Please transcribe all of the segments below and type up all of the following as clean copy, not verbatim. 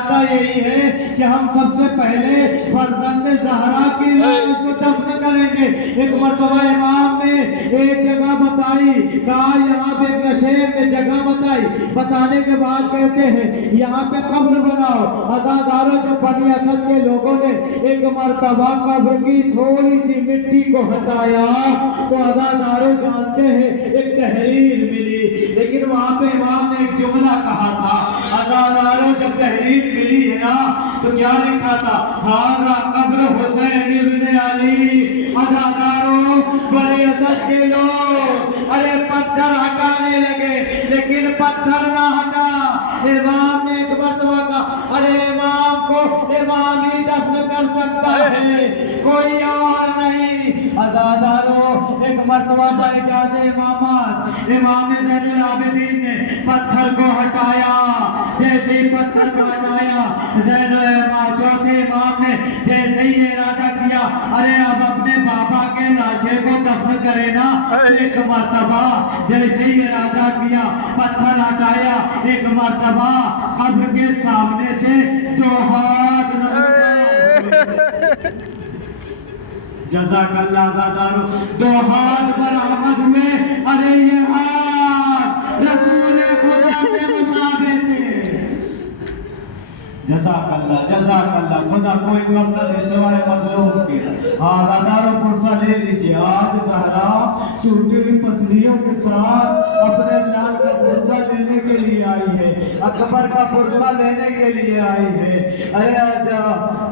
ارادہ یہی ہے کہ ہم سب سے پہلے فرزند زہرا کی لاش کو دفن کریں گے۔ ایک مرتبہ امام نے ایک جگہ بتائی، کہا یہاں پہ ایک نشیر میں جگہ بتائی، بتانے کے بعد کہتے ہیں یہاں پہ قبر بناؤ۔ عزاداروں جو بنی اسد کے لوگوں نے ایک مرتبہ قبر کی تھوڑی سی مٹی کو ہٹایا تو عزاداروں جانتے ہیں ایک تحریر ملی، لیکن وہاں پہ امام نے ایک جملہ کہا تھا۔ عزاداروں جب تحریر ملی ہے نا تو کیا لکھا تھا؟ ہارا قبر حسین ابن علی۔ عزاداروں بنی اسد کے لوگ ارے پتھر ہٹانے لگے لیکن پتھر نہ ہٹا۔ امام نے ایک مرتبہ کہا ارے امام کو امام ہی دفن کر سکتا ہے، کوئی اور نہیں۔ عزاداروں ایک مرتبہ باعجاز امامات امام زین العابدین نے پتھر کو ہٹایا۔ جیسے ہی پتھر کو ہٹایا زین چوتھے امام نے جیسے ہی ارادہ کیا ارے اب اپنے بابا کے لاشے کو دفن کرے نا، ایک مرتبہ جیسے ہی ارادہ کیا پتھر ہٹایا، ایک مرتبہ قبر کے سامنے سے دو ہاتھ جزاک اللہ عزادارو دو ہاتھ برآمد ہوئے۔ ارے یہ ہاتھ رسول خدا سے مشابہ تھے۔ جزاک اللہ خدا کوئی کم نہ دے سوائے مظلوم کے۔ عزادارو پرسہ لے لیجئے، آج زہرا چھوٹی ہوئی پسلیوں کے ساتھ اپنے لال کا پرسہ لینے کے لیے آئی ہے، اکبر کا پرسہ لینے کے لیے آئی ہے، ارے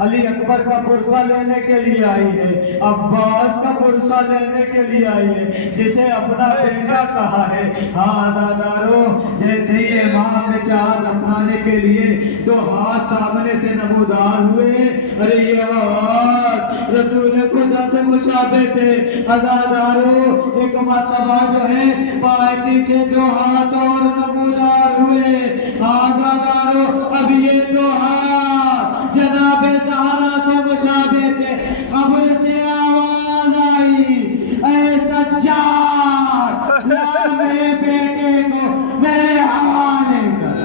علی اکبر کا پرسہ لینے کے لیے آئی ہے، عباس کا پرسہ لینے کے لیے آئی ہے، جسے اپنا بیٹا کہا ہے۔ ہاں عزادارو جیسے ہی امام نے چاہا دفنانے کے لیے تو ہاتھ سامنے سے نمودار ہوئے، ارے یہ ہاتھ رسول خدا سے مشابہ تھے۔ عزادارو ایک مرتبہ جو ہے بائیں سے دو ہاتھ اور نمودار ہوئے۔ عزادارو اب یہ دو ہاتھ جناب زہرا سے مشابہ تھے۔ قبر سے آواز آئی اے سجاد لا میرے بیٹے کو میرے حوالے کر۔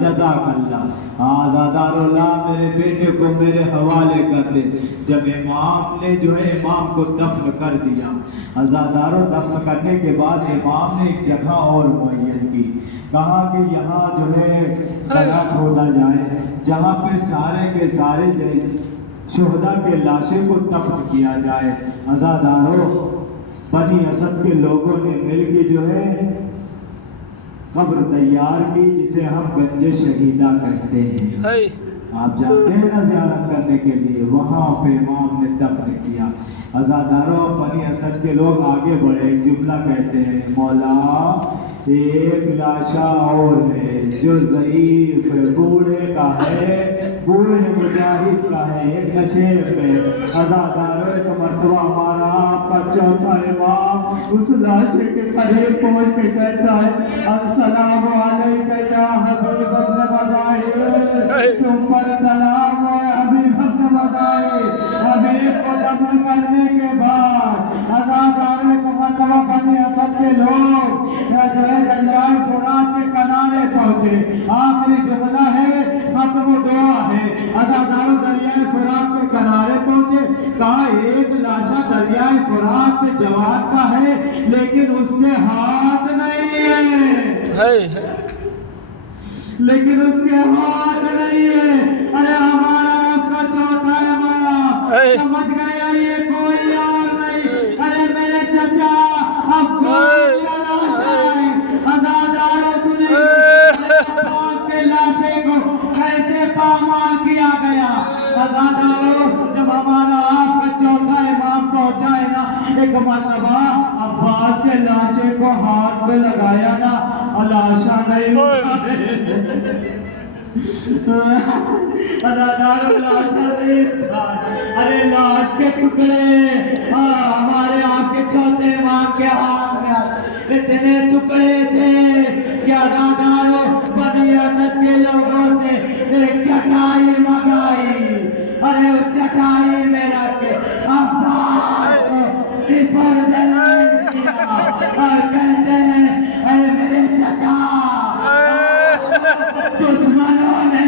جزاک اللہ عزادارو لا میرے بیٹے کو میرے حوالے کر دے۔ جب امام نے جو ہے امام کو دفن کر دیا، عزادارو دفن کرنے کے بعد امام نے ایک جگہ اور معین کی، کہا کہ یہاں جو ہے جگہ کھودا جائے جہاں پہ سارے کے سارے شہداء کے لاشیں کو دفن کیا جائے۔ عزادارو بنی اسد کے لوگوں نے مل کے جو ہے قبر تیار کی جسے ہم گنج شہیدہ کہتے ہیں۔ آپ جاتے ہیں نا زیارت کرنے کے لیے، وہاں پہ امام نے دفن کیا۔ عزاداروں بنی اسد کے لوگ آگے بڑھے، ایک جملہ کہتے ہیں مولا ایک لاشا اور ہے جو ضعیف بوڑھے کا ہے، بوڑھے مجاہد کا ہے، ایک نشیب میں۔ عزاداروں ایک مرتبہ ہمارا آپ کا چوتھا امام اس لاشے کے قریب پہنچ کے کہتا ہے السلام علیکہ یا حبیب ابن مظاہر، تم پر سلام ہے حبیب ابن مظاہر۔ حبیب کو دفن کرنے کے بعد عزاداروں ایک مرتبہ بنی اسد کے لوگ جو ہے دریائے فرات کے کنارے پہنچے۔ آخری جملہ ہے، ختم دعا ہے۔ عزاداروں دریائے فرات کے کنارے پہنچے، کہا ایک لاشا دریائے فرات پہ جوان کا ہے لیکن اس کے ہاتھ نہیں ہے، لیکن اس کے ہاتھ نہیں ہے۔ ارے ہمارا آپ کا چوتھا امام سمجھ گیا یہ کوئی اور نہیں، ارے میرے چچا عباس کا لاشا ہے۔ عزاداروں سنیں عباس کے لاشے کو کیسے پامال کیا گیا۔ عزاداروں جب ہمارا آپ کا چوتھا امام پہنچا ہے نا، ایک مرتبہ عباس کے لاشے کو ہاتھ پہ لگایا نا، لاشا نہیں اٹھا ہے۔ عزاداروں لاشا نہیں اٹھا، ارے لاش کے ٹکڑے ہمارے آپ کے چوتھے امام کے ہاتھ میں اتنے ٹکڑے تھے کہ عزاداروں بنی اسد کے لوگوں سے ایک چٹائی منگائی، ارے اس چٹائی میں رکھ کے عباس کو سپرد کیا اور کہتے ہیں اے میرے چچا دشمنوں نے